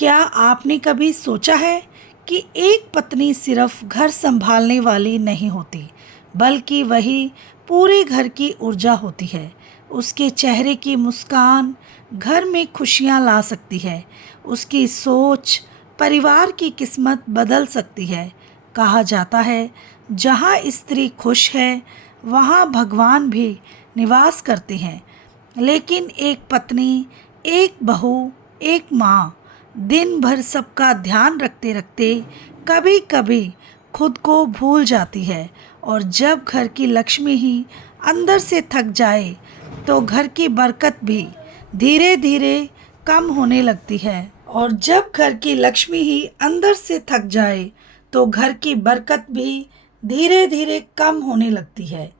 क्या आपने कभी सोचा है कि एक पत्नी सिर्फ घर संभालने वाली नहीं होती, बल्कि वही पूरे घर की ऊर्जा होती है। उसके चेहरे की मुस्कान घर में खुशियां ला सकती है। उसकी सोच परिवार की किस्मत बदल सकती है। कहा जाता है, जहाँ स्त्री खुश है, वहाँ भगवान भी निवास करते हैं। लेकिन एक पत्नी, एक बहू, एक माँ दिन भर सबका ध्यान रखते रखते कभी कभी खुद को भूल जाती है। और जब घर की लक्ष्मी ही अंदर से थक जाए तो घर की बरकत भी धीरे धीरे कम होने लगती है। और जब घर की लक्ष्मी ही अंदर से थक जाए तो घर की बरकत भी धीरे धीरे कम होने लगती है।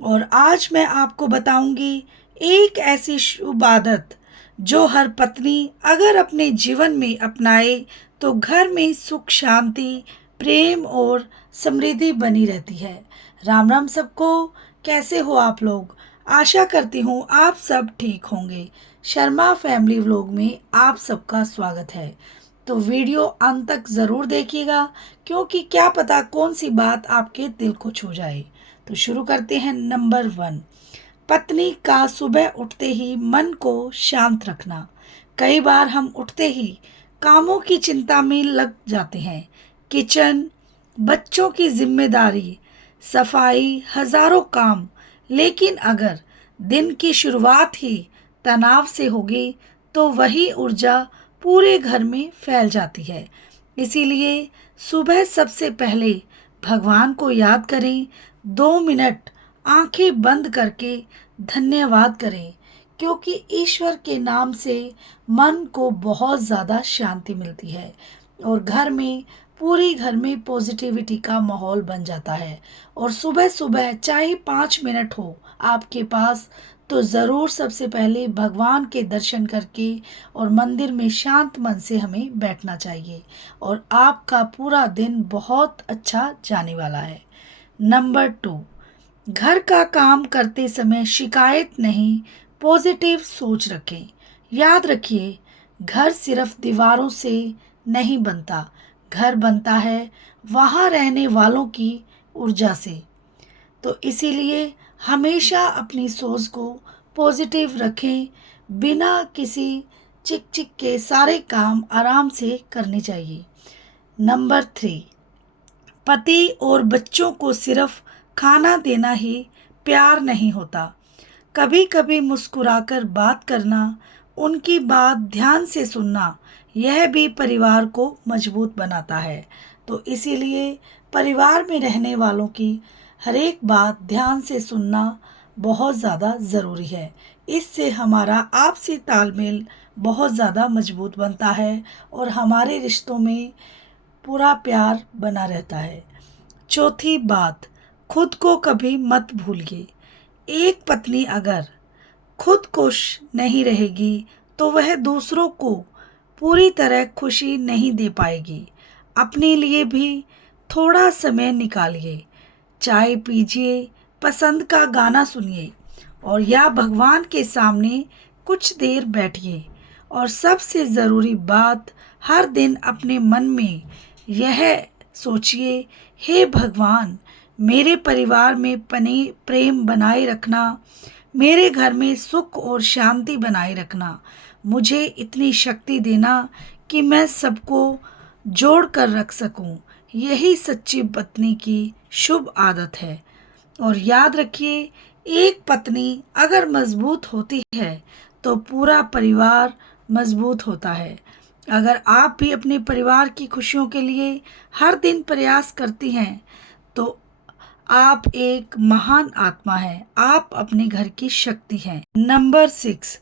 और आज मैं आपको बताऊंगी एक ऐसी शुभ आदत जो हर पत्नी अगर अपने जीवन में अपनाए तो घर में सुख, शांति, प्रेम और समृद्धि बनी रहती है। राम राम सबको। कैसे हो आप लोग? आशा करती हूँ आप सब ठीक होंगे। शर्मा फैमिली व्लॉग में आप सबका स्वागत है। तो वीडियो अंत तक ज़रूर देखिएगा, क्योंकि क्या पता कौन सी बात आपके दिल को छू जाए। तो शुरू करते हैं। नंबर 1, पत्नी का सुबह उठते ही मन को शांत रखना। कई बार हम उठते ही कामों की चिंता में लग जाते हैं। किचन, बच्चों की जिम्मेदारी, सफाई, हजारों काम। लेकिन अगर दिन की शुरुआत ही तनाव से होगी तो वही ऊर्जा पूरे घर में फैल जाती है। इसीलिए सुबह सबसे पहले भगवान को याद करें। 2 मिनट आंखें बंद करके धन्यवाद करें, क्योंकि ईश्वर के नाम से मन को बहुत ज़्यादा शांति मिलती है और पूरी घर में पॉजिटिविटी का माहौल बन जाता है। और सुबह सुबह चाहे 5 मिनट हो आपके पास, तो ज़रूर सबसे पहले भगवान के दर्शन करके और मंदिर में शांत मन से हमें बैठना चाहिए और आपका पूरा दिन बहुत अच्छा जाने वाला है। नंबर 2, घर का काम करते समय शिकायत नहीं, पॉजिटिव सोच रखें। याद रखिए, घर सिर्फ दीवारों से नहीं बनता, घर बनता है वहाँ रहने वालों की ऊर्जा से। तो इसीलिए हमेशा अपनी सोच को पॉजिटिव रखें। बिना किसी चिक चिक के सारे काम आराम से करने चाहिए। नंबर 3, पति और बच्चों को सिर्फ खाना देना ही प्यार नहीं होता। कभी कभी मुस्कुराकर बात करना, उनकी बात ध्यान से सुनना, यह भी परिवार को मजबूत बनाता है। तो इसीलिए परिवार में रहने वालों की हर एक बात ध्यान से सुनना बहुत ज़्यादा ज़रूरी है। इससे हमारा आपसी तालमेल बहुत ज़्यादा मजबूत बनता है और हमारे रिश्तों में पूरा प्यार बना रहता है। चौथी बात, खुद को कभी मत भूलिए। एक पत्नी अगर खुद खुश नहीं रहेगी तो वह दूसरों को पूरी तरह खुशी नहीं दे पाएगी। अपने लिए भी थोड़ा समय निकालिए। चाय पीजिए, पसंद का गाना सुनिए और या भगवान के सामने कुछ देर बैठिए। और सबसे ज़रूरी बात, हर दिन अपने मन में यह सोचिए, हे भगवान, मेरे परिवार में प्रेम बनाए रखना, मेरे घर में सुख और शांति बनाए रखना, मुझे इतनी शक्ति देना कि मैं सबको जोड़ कर रख सकूं। यही सच्ची पत्नी की शुभ आदत है। और याद रखिए, एक पत्नी अगर मजबूत होती है तो पूरा परिवार मजबूत होता है। अगर आप भी अपने परिवार की खुशियों के लिए हर दिन प्रयास करती हैं तो आप एक महान आत्मा हैं। आप अपने घर की शक्ति हैं। नंबर 6,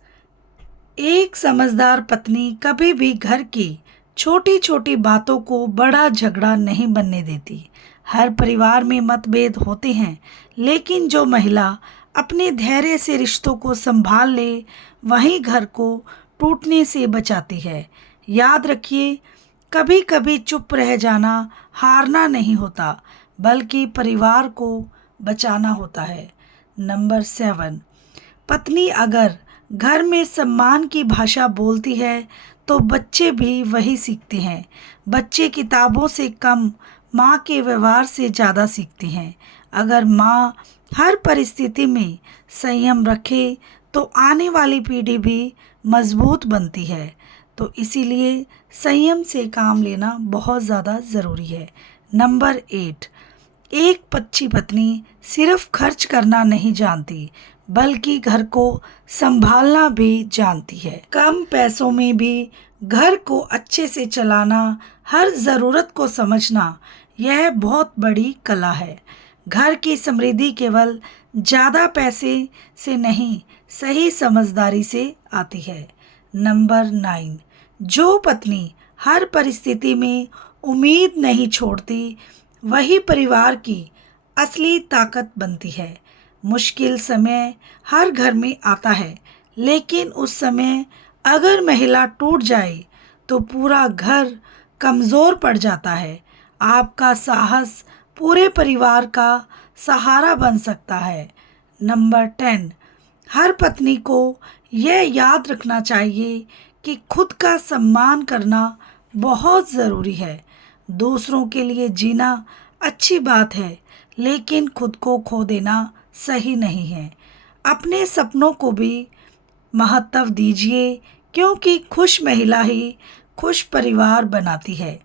एक समझदार पत्नी कभी भी घर की छोटी छोटी बातों को बड़ा झगड़ा नहीं बनने देती। हर परिवार में मतभेद होते हैं, लेकिन जो महिला अपने धैर्य से रिश्तों को संभाल ले वही घर को टूटने से बचाती है। याद रखिए, कभी कभी चुप रह जाना हारना नहीं होता, बल्कि परिवार को बचाना होता है। नंबर 7, पत्नी अगर घर में सम्मान की भाषा बोलती है तो बच्चे भी वही सीखते हैं। बच्चे किताबों से कम माँ के व्यवहार से ज़्यादा सीखते हैं। अगर माँ हर परिस्थिति में संयम रखे तो आने वाली पीढ़ी भी मजबूत बनती है। तो इसीलिए संयम से काम लेना बहुत ज़्यादा ज़रूरी है। नंबर 8, एक अच्छी पत्नी सिर्फ खर्च करना नहीं जानती बल्कि घर को संभालना भी जानती है। कम पैसों में भी घर को अच्छे से चलाना, हर ज़रूरत को समझना, यह बहुत बड़ी कला है। घर की समृद्धि केवल ज़्यादा पैसे से नहीं, सही समझदारी से आती है। नंबर 9, जो पत्नी हर परिस्थिति में उम्मीद नहीं छोड़ती वही परिवार की असली ताकत बनती है। मुश्किल समय हर घर में आता है, लेकिन उस समय अगर महिला टूट जाए तो पूरा घर कमज़ोर पड़ जाता है। आपका साहस पूरे परिवार का सहारा बन सकता है। नंबर 10, हर पत्नी को यह याद रखना चाहिए कि खुद का सम्मान करना बहुत ज़रूरी है। दूसरों के लिए जीना अच्छी बात है, लेकिन खुद को खो देना सही नहीं है। अपने सपनों को भी महत्व दीजिए, क्योंकि खुश महिला ही खुश परिवार बनाती है।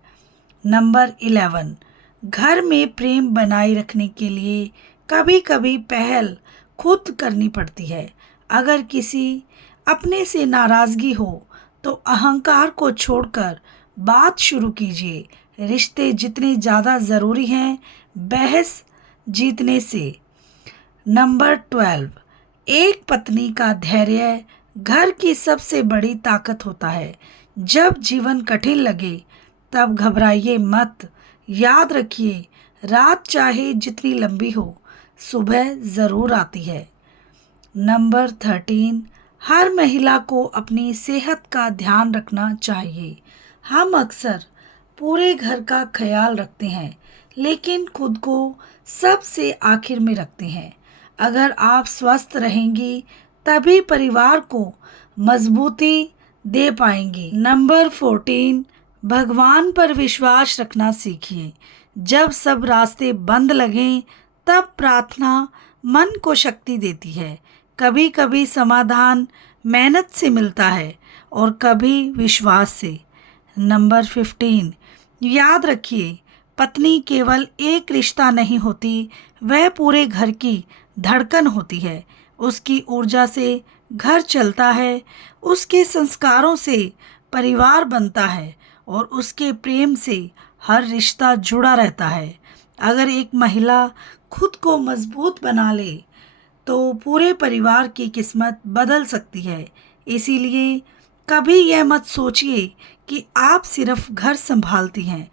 नंबर 11, घर में प्रेम बनाए रखने के लिए कभी कभी पहल खुद करनी पड़ती है। अगर किसी अपने से नाराज़गी हो तो अहंकार को छोड़कर बात शुरू कीजिए। रिश्ते जितने ज़्यादा ज़रूरी हैं बहस जीतने से। नंबर 12, एक पत्नी का धैर्य घर की सबसे बड़ी ताकत होता है। जब जीवन कठिन लगे तब घबराइए मत। याद रखिए, रात चाहे जितनी लंबी हो, सुबह ज़रूर आती है। नंबर 13, हर महिला को अपनी सेहत का ध्यान रखना चाहिए। हम अक्सर पूरे घर का ख्याल रखते हैं, लेकिन खुद को सबसे आखिर में रखते हैं। अगर आप स्वस्थ रहेंगी तभी परिवार को मजबूती दे पाएंगी। नंबर 14, भगवान पर विश्वास रखना सीखिए। जब सब रास्ते बंद लगें तब प्रार्थना मन को शक्ति देती है। कभी कभी समाधान मेहनत से मिलता है और कभी विश्वास से। नंबर 15, याद रखिए, पत्नी केवल एक रिश्ता नहीं होती, वह पूरे घर की धड़कन होती है। उसकी ऊर्जा से घर चलता है, उसके संस्कारों से परिवार बनता है और उसके प्रेम से हर रिश्ता जुड़ा रहता है। अगर एक महिला खुद को मजबूत बना ले तो पूरे परिवार की किस्मत बदल सकती है। इसीलिए कभी यह मत सोचिए कि आप सिर्फ घर संभालती हैं।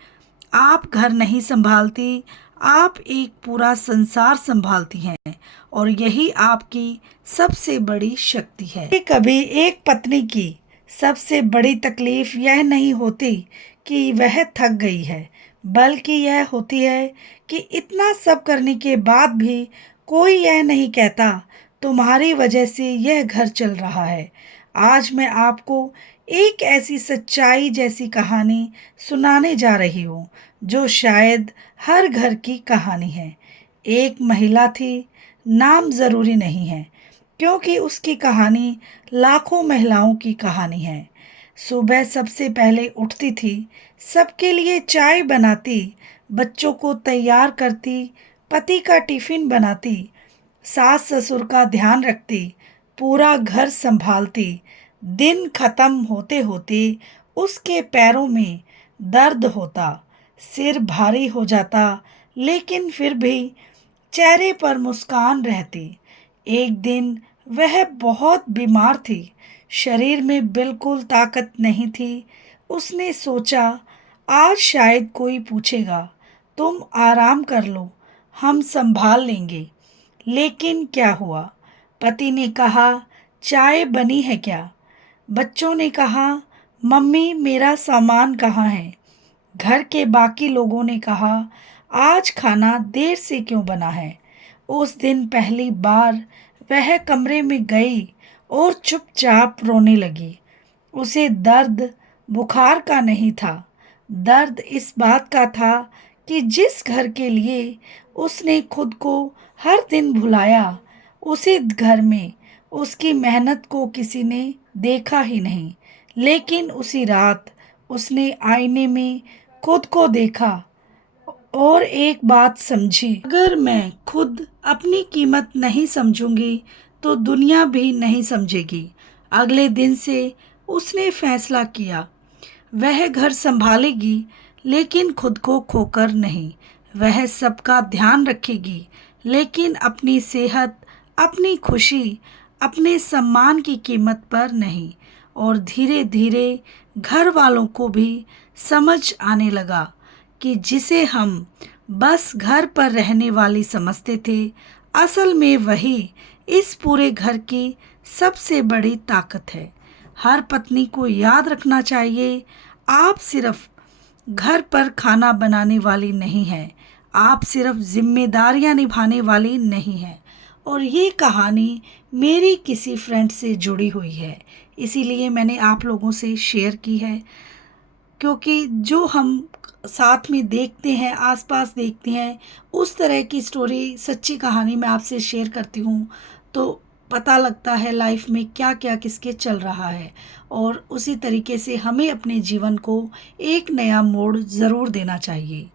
आप घर नहीं संभालती, आप एक पूरा संसार संभालती हैं और यही आपकी सबसे बड़ी शक्ति है। कभी एक पत्नी की सबसे बड़ी तकलीफ यह नहीं होती कि वह थक गई है, बल्कि यह होती है कि इतना सब करने के बाद भी कोई यह नहीं कहता तुम्हारी वजह से यह घर चल रहा है। आज मैं आपको एक ऐसी सच्चाई जैसी कहानी सुनाने जा रही हूँ जो शायद हर घर की कहानी है। एक महिला थी, नाम ज़रूरी नहीं है क्योंकि उसकी कहानी लाखों महिलाओं की कहानी है। सुबह सबसे पहले उठती थी, सबके लिए चाय बनाती, बच्चों को तैयार करती, पति का टिफ़िन बनाती, सास ससुर का ध्यान रखती, पूरा घर संभालती। दिन खत्म होते होते उसके पैरों में दर्द होता, सिर भारी हो जाता, लेकिन फिर भी चेहरे पर मुस्कान रहती। एक दिन वह बहुत बीमार थी, शरीर में बिल्कुल ताकत नहीं थी। उसने सोचा आज शायद कोई पूछेगा, तुम आराम कर लो, हम संभाल लेंगे। लेकिन क्या हुआ? पति ने कहा चाय बनी है क्या? बच्चों ने कहा मम्मी मेरा सामान कहाँ है? घर के बाकी लोगों ने कहा आज खाना देर से क्यों बना है? उस दिन पहली बार वह कमरे में गई और चुपचाप रोने लगी। उसे दर्द बुखार का नहीं था। दर्द इस बात का था कि जिस घर के लिए उसने खुद को हर दिन भुलाया, उसी घर में उसकी मेहनत को किसी ने देखा ही नहीं। लेकिन उसी रात उसने आईने में खुद को देखा और एक बात समझी, अगर मैं खुद अपनी कीमत नहीं समझूंगी तो दुनिया भी नहीं समझेगी। अगले दिन से उसने फैसला किया, वह घर संभालेगी लेकिन खुद को खोकर नहीं। वह सबका ध्यान रखेगी लेकिन अपनी सेहत, अपनी खुशी, अपने सम्मान की कीमत पर नहीं। और धीरे धीरे घर वालों को भी समझ आने लगा कि जिसे हम बस घर पर रहने वाली समझते थे, असल में वही इस पूरे घर की सबसे बड़ी ताकत है। हर पत्नी को याद रखना चाहिए, आप सिर्फ घर पर खाना बनाने वाली नहीं हैं, आप सिर्फ जिम्मेदारियां निभाने वाली नहीं हैं। और ये कहानी मेरी किसी फ्रेंड से जुड़ी हुई है, इसीलिए मैंने आप लोगों से शेयर की है। क्योंकि जो हम साथ में देखते हैं, आसपास देखते हैं, उस तरह की स्टोरी, सच्ची कहानी मैं आपसे शेयर करती हूँ तो पता लगता है लाइफ में क्या क्या किसके चल रहा है। और उसी तरीके से हमें अपने जीवन को एक नया मोड़ ज़रूर देना चाहिए।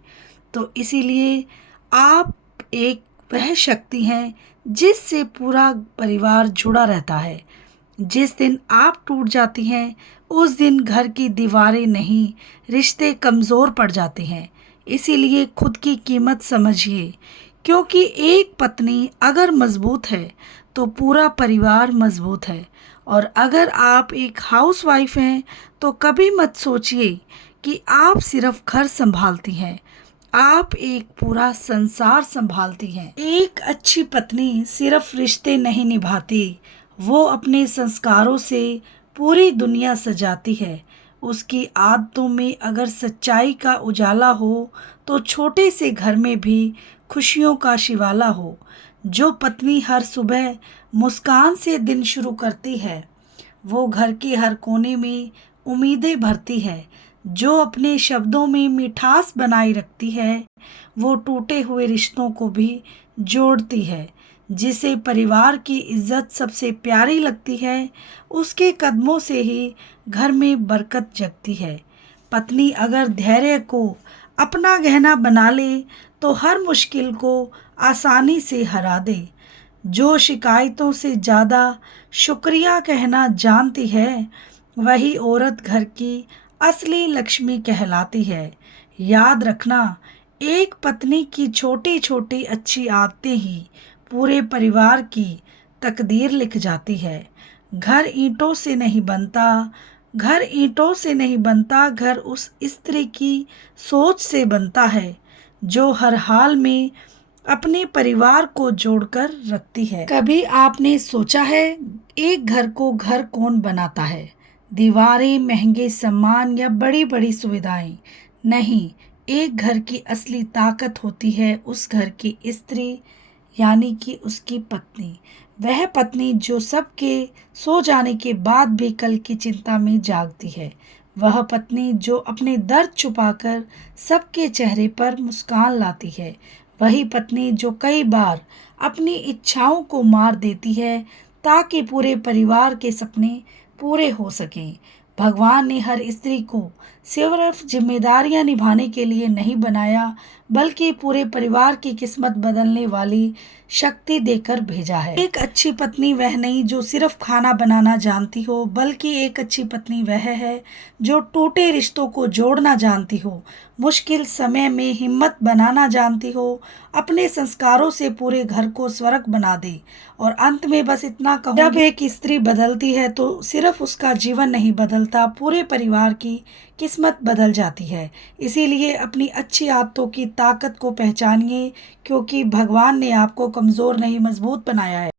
तो इसीलिए आप एक वह शक्ति हैं जिससे पूरा परिवार जुड़ा रहता है। जिस दिन आप टूट जाती हैं, उस दिन घर की दीवारें नहीं, रिश्ते कमज़ोर पड़ जाते हैं। इसीलिए खुद की कीमत समझिए, क्योंकि एक पत्नी अगर मज़बूत है तो पूरा परिवार मज़बूत है। और अगर आप एक हाउसवाइफ हैं तो कभी मत सोचिए कि आप सिर्फ घर संभालती हैं, आप एक पूरा संसार संभालती हैं। एक अच्छी पत्नी सिर्फ रिश्ते नहीं निभाती, वो अपने संस्कारों से पूरी दुनिया सजाती है। उसकी आदतों में अगर सच्चाई का उजाला हो तो छोटे से घर में भी खुशियों का शिवाला हो। जो पत्नी हर सुबह मुस्कान से दिन शुरू करती है, वो घर के हर कोने में उम्मीदें भरती है। जो अपने शब्दों में मिठास बनाए रखती है, वो टूटे हुए रिश्तों को भी जोड़ती है। जिसे परिवार की इज्जत सबसे प्यारी लगती है, उसके कदमों से ही घर में बरकत जगती है। पत्नी अगर धैर्य को अपना गहना बना ले तो हर मुश्किल को आसानी से हरा दे। जो शिकायतों से ज़्यादा शुक्रिया कहना जानती है, वही औरत घर की असली लक्ष्मी कहलाती है। याद रखना, एक पत्नी की छोटी छोटी अच्छी आदतें ही पूरे परिवार की तकदीर लिख जाती है। घर ईंटों से नहीं बनता, घर ईंटों से नहीं बनता, घर उस स्त्री की सोच से बनता है जो हर हाल में अपने परिवार को जोड़कर रखती है। कभी आपने सोचा है, एक घर को घर कौन बनाता है? दीवारें, महंगे सामान या बड़ी बड़ी सुविधाएं नहीं, एक घर की असली ताकत होती है उस घर की स्त्री, यानी कि उसकी पत्नी। वह पत्नी जो सबके सो जाने के बाद भी कल की चिंता में जागती है। वह पत्नी जो अपने दर्द छुपाकर सबके चेहरे पर मुस्कान लाती है। वही पत्नी जो कई बार अपनी इच्छाओं को मार देती है ताकि पूरे परिवार के सपने पूरे हो सकें। भगवान ने हर स्त्री को सिर्फ जिम्मेदारियां निभाने के लिए नहीं बनाया, बल्कि पूरे परिवार की किस्मत बदलने वाली शक्ति देकर भेजा है। एक अच्छी पत्नी वह नहीं जो सिर्फ खाना बनाना जानती हो, बल्कि एक अच्छी पत्नी वह है जो टूटे रिश्तों को जोड़ना जानती हो, मुश्किल समय में हिम्मत बनाना जानती हो, अपने संस्कारों से पूरे घर को स्वर्ग बना दे। और अंत में बस इतना कहूँ, जब एक स्त्री बदलती है तो सिर्फ उसका जीवन नहीं बदलता, पूरे परिवार की किस्मत बदल जाती है। इसीलिए अपनी अच्छी आदतों की ताकत को पहचानिए, क्योंकि भगवान ने आपको कमज़ोर नहीं मजबूत बनाया है।